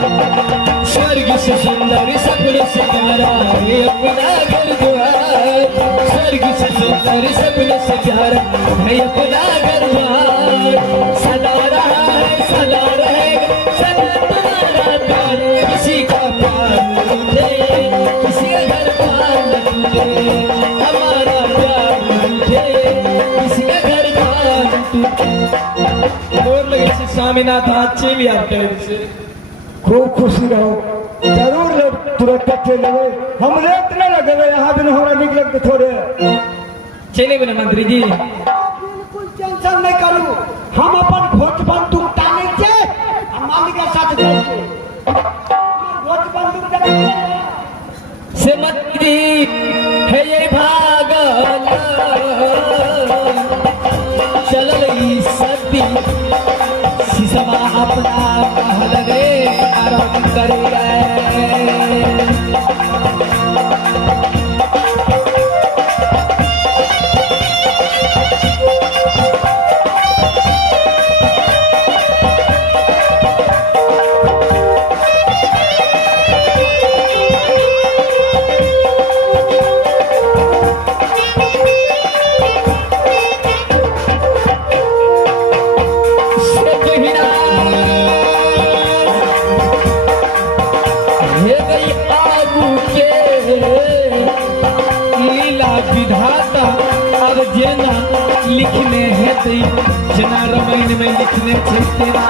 स्वर्ग से सुंदर सपने से प्यारा ये अपना घर द्वार, स्वर्ग से सुंदर सपने से प्यारा है अपना घर द्वार। सदा रहा है सदा रहेगा सदा तुम्हारा प्यार, किसी का प्यार न टूटे किसी का घर द्वार न टूटे, हमारा प्यार न टूटे किसी का घर द्वार न टूटे। और लगे से स्वामीनाथ अच्छे भी आपके से खूब खुशी रहो जरूर ले तुरंत अच्छे लगे हम रेत न लगे यहाँ दिन हमारा निकल के थोड़े चले बने मंत्री जी बिल्कुल टेंशन नहीं करू हम अपन भोट बंदूक टाने के हम मालिक के साथ जाएंगे भोट बंदूक टाने से मंत्री है ये भागल चल रही सती सिसवा अपना लगे आराम कर गए। विधाता अब जना लिखने है जना रामायण में लिखने तेरा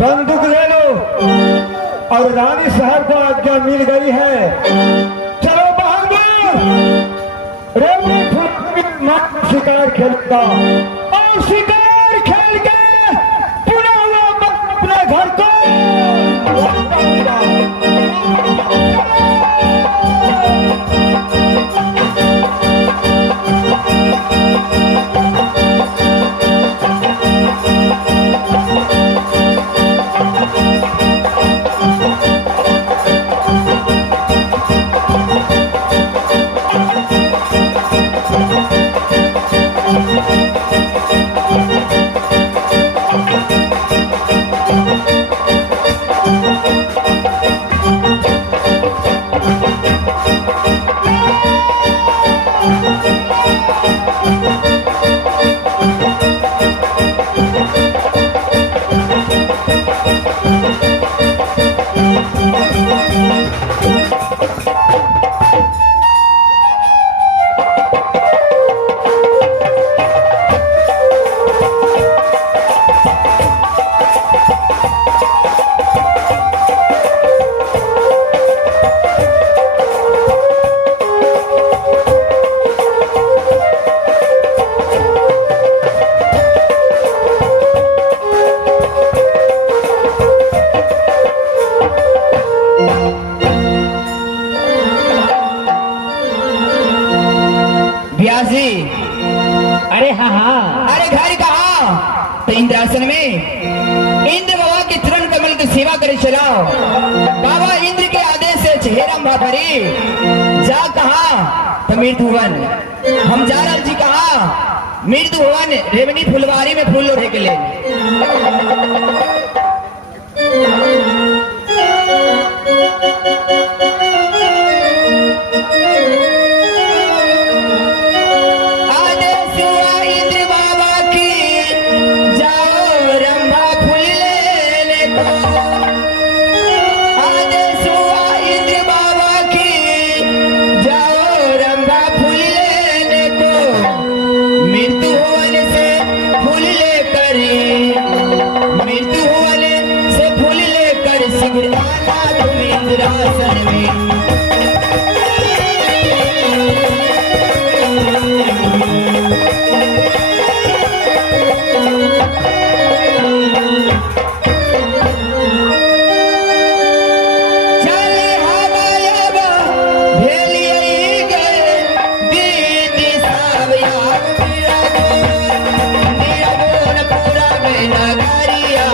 बंदूक ले लो और रानी साहब को आज्ञा मिल गई है चलो बहादुर रेवड़ी शिकार खेलेगा और शिकार खेल के पूरा हुआ अपने घर को अरे हाँ हाँ अरे घर कहा तो इंद्रासन में इंद्र बाबा के चरण कमल की सेवा करे चलाओ। बाबा इंद्र के आदेश से चेहरा भाभरी जा कहा तो मृदुवन हम जा रहा जी कहा मृदुवन रेवनी फुलवारी में फूल लोढ़े के लिए इंद्रासन में चले हवाया भेलिए गए दीदी सावया निरगुण पूरा में नगरिया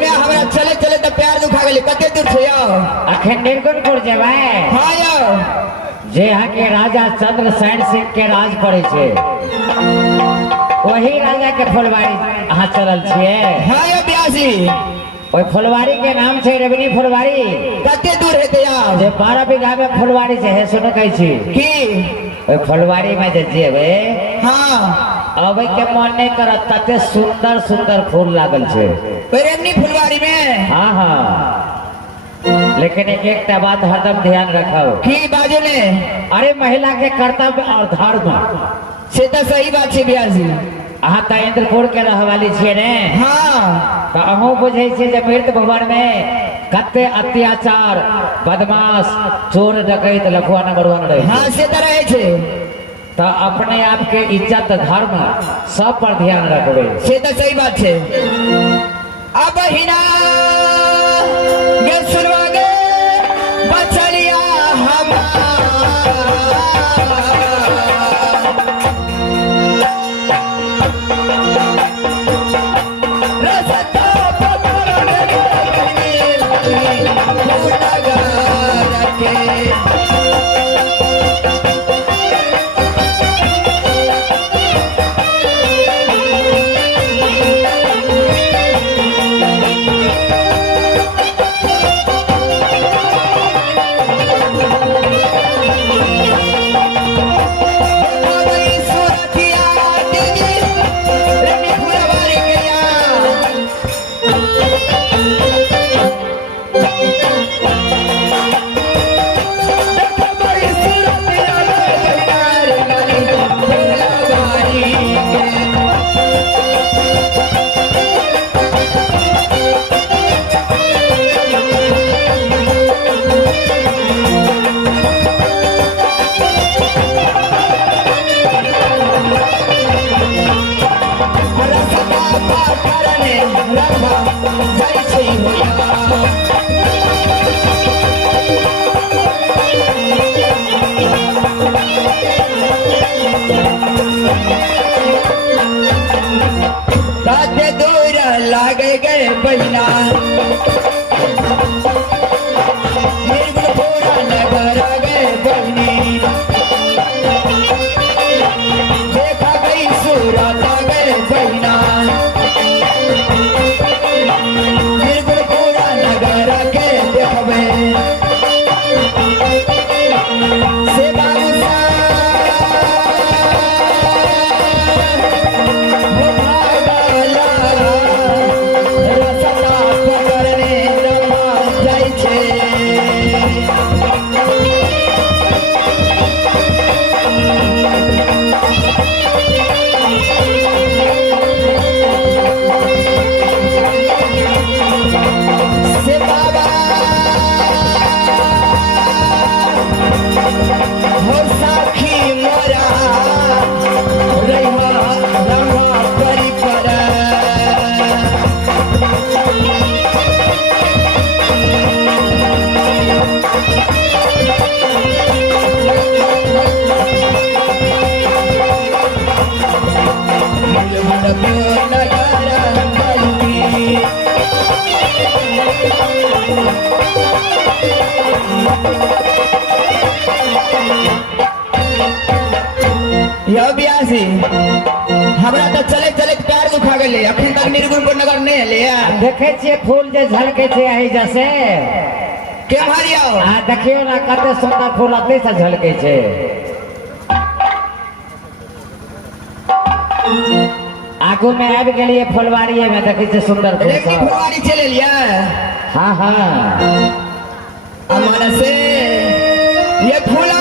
में हमरा चले चले तो प्यार दुखा गेले कते दूर छै यौ अखन निर्गुणपुर जेबै हां यौ जे यहाँ के राजा चंद्रसेन सिंह के राज पड़े छे वही राजा के फुलवारी अहाँ चलल छिए हां यौ ब्यासी ओई फुलवारी के नाम छे रेवनी फुलवारी कते दूर हेते यौ जे 12 बीघा में फुलवारी छे हे सुनो कहै छी की ओई फुलवारी में जे जेबै हां अबै के मन नहीं करत तते सुंदर सुंदर फूल लागल छे रेवनी फुलवारी में हाँ हाँ लेकिन एक बात हरदम ध्यान रखो की बाजू ने अरे महिला के कर्तव्य और धर्म से तो सही बात है ब्यासी अहाँ तो इंद्रपुर के रहवाली छिए ने हाँ तो अहूँ बुझे छे जे मृत भवन में कते अत्याचार बदमाश चोर डकैत लखुआ नंबर 1 रहे हाँ से तो रहे छे तो अपने आप के इज्जत धर्म सब पर ध्यान रखबे से तो सही बात है अब हिना गे सुनवा गे बचलिया बहनी देखा गई सूरत आ गए बहना निर्गुण पूरा नगर के देखबे से बाबू ब्यासी हमरा तो चले चले पैर दुखा गेले अखन तक निर्गुण नगर नहीं लिया देखे छिए फूल जे झलके छे एही जैसे के मारियो आ देखियो ना कते सुंदर फूल अतै से झलके छे आगू में आबि गेलिए फुलवारी में देखै छे सुंदर फूल लेकिन सब फुलवारी चले लिया हां हां हमारा से ये फूला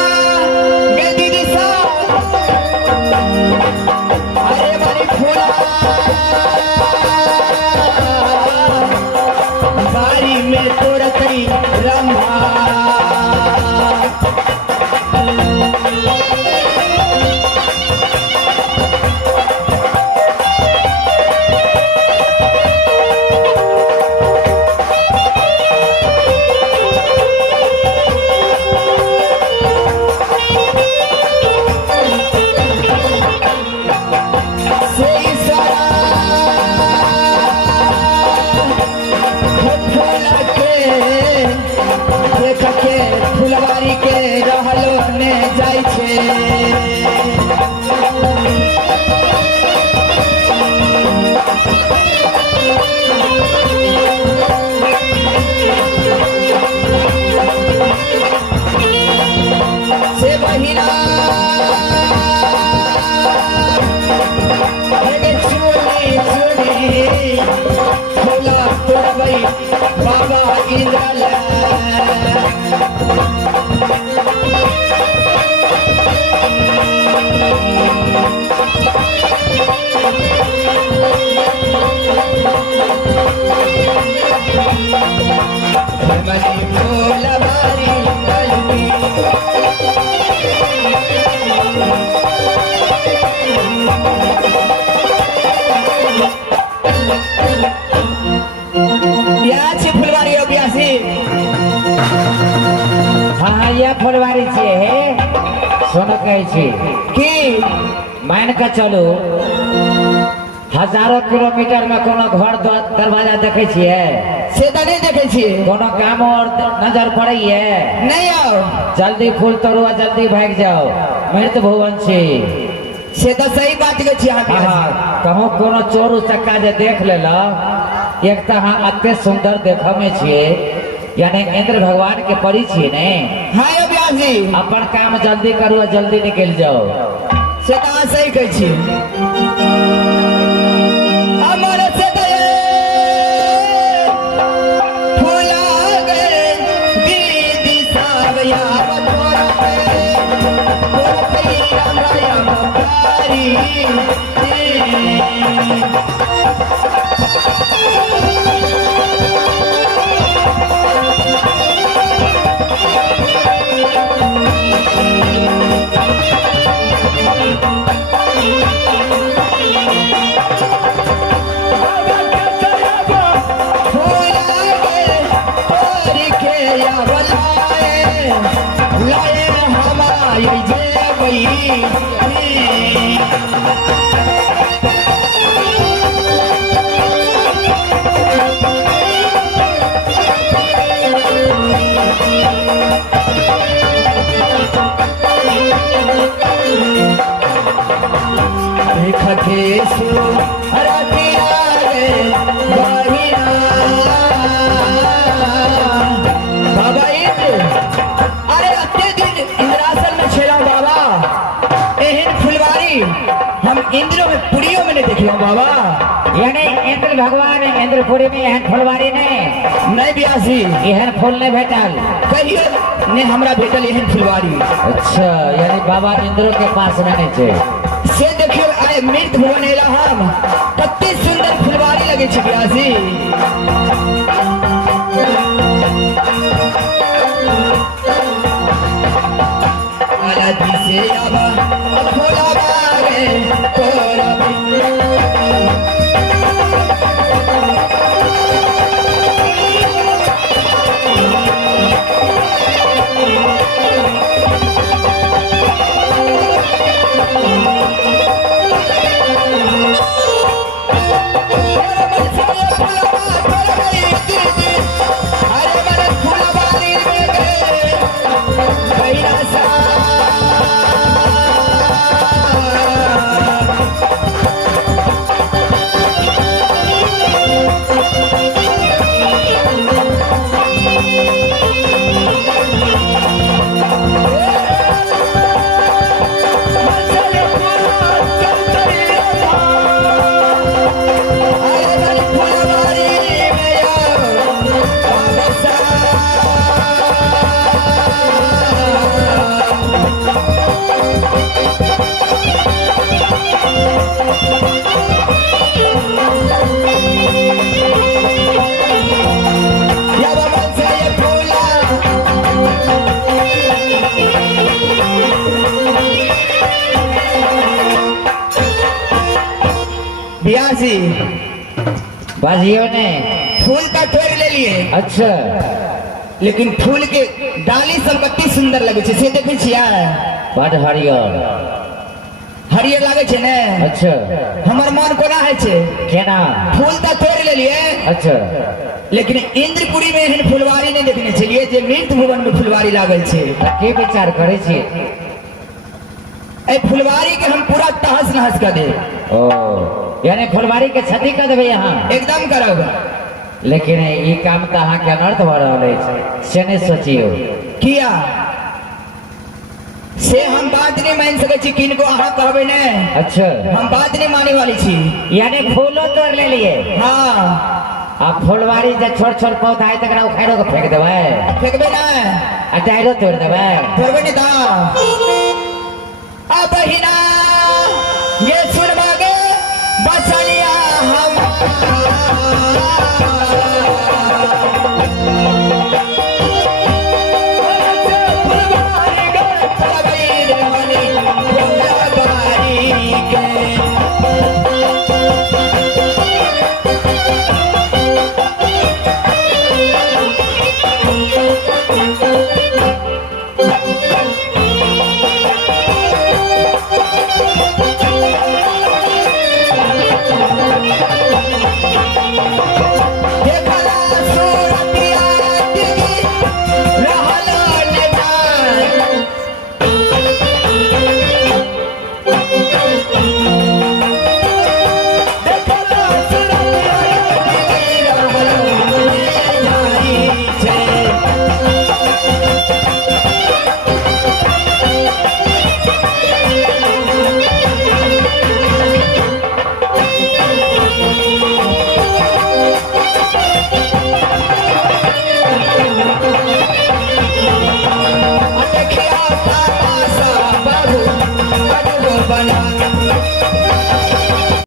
गे दीदी सा अरे बारी फूला बारी में तोड़तई रंभा फुलवारी के रहलो ने जाय छे से बहिना गे चुनी चुनी फूला तोड़बई बाबा इंद्रला मनी फूल बारी कलमी या छे फुलवारी अभ्यासी हां ये फुलवारी छे हे सुन कहै छी की मान के चलू हजारों किलोमीटर में कोनो घर दरवाजा देखे छिए से तो नहीं देखे छी कोनो काम और नजर पड़े है नहीं आओ जल्दी फूल तोड़ो जल्दी भाग जाओ मृत भुवन छी से तो सही बात के छी आप कहूँ कोनो चोर चक्का जे देख लेला एक तो हम अत्य सुंदर देख में छिए यानी इंद्र भगवान के परी छिए ने हाँ अभ्यासी अपन काम जल्दी करू और जल्दी निकल जाओ से तो सही कह छी हमारे से तो फूला गए दीदी सावया लाए हमारे सु रति लागे बहिना बाबा इंद्र अरे अत्ते दिन इंद्रासन में छेला बाबा एहन फुलवारी हम इंद्र में पुरियों में नहीं देखियो बाबा यानी इंद्र भगवान इंद्रपुरी में एहन फुलवारी नहीं ब्यासी एहन फूल नहीं भेटल। कहिए ने हमरा भेटल एहन फुलवारी अच्छा यानी बाबा इंद्र के पास में नहीं छे। से देखियो आए मृत भुवन एला हम कत्ते सुंदर फुलवारी लगे छे ब्यासी आला दिसे आवा फुला बागे तोरा ब्यासी बाजियों ने फूल का तोड़ ले लिए अच्छा लेकिन फूल के डाली सब कत्ती सुंदर लगे छे से देखे छिया बड़ हरियर हरियर लागे छे ने अच्छा हमर मन कोना है छे केना फूल तो तोड़ ले लिए अच्छा लेकिन इंद्रपुरी में एहन फुलवारी नहीं देखने छलिए जे मृत भुवन में फुलवारी लागल छे के विचार करे छी ए फुलवारी के हम पूरा तहस नहस कर दे ओ यानी फुलवारी के क्षति कर देवे यहाँ एकदम करब लेकिन ये काम तो अहाँ के अनर्थ भ रहा है से नहीं सोचियो किया से हम बात नहीं मान सके छी किनको अहाँ कहबे ने अच्छा हम बात नहीं माने वाली छी यानी फूलो तोड़ ले लिए हाँ अब फुलवारी जब छोट छोट पौधा है तकरा उखाड़ो के फेंक देवे फेंकबे ना आ डायरो तोड़ देवे फेंकबे नहीं था अब बहिना ये सुन मागे बचलिया हम